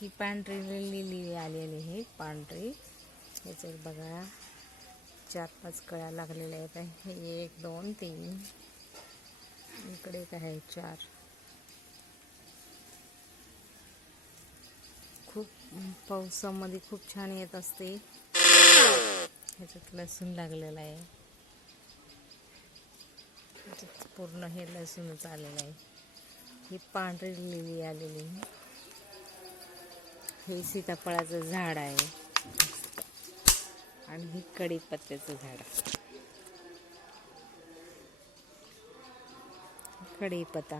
ही पांढरी लिली आलेली आहे, पांढरी. याच्यात बघा 4-5 कळ्या लागलेल्या आहेत. 1 2 3 इकडे एक आहे 4. खूप पावसामध्ये खूप छान येत असते. ह्याच्यात लसूण लागलेला आहे. पूर्ण हे लसूणच आलेलं आहे. ही पांढरी लिली आलेली आहे. हे सीताफळाचं झाड आहे आणि ही कढीपत्त्याचं झाड आहे. कढीपत्ता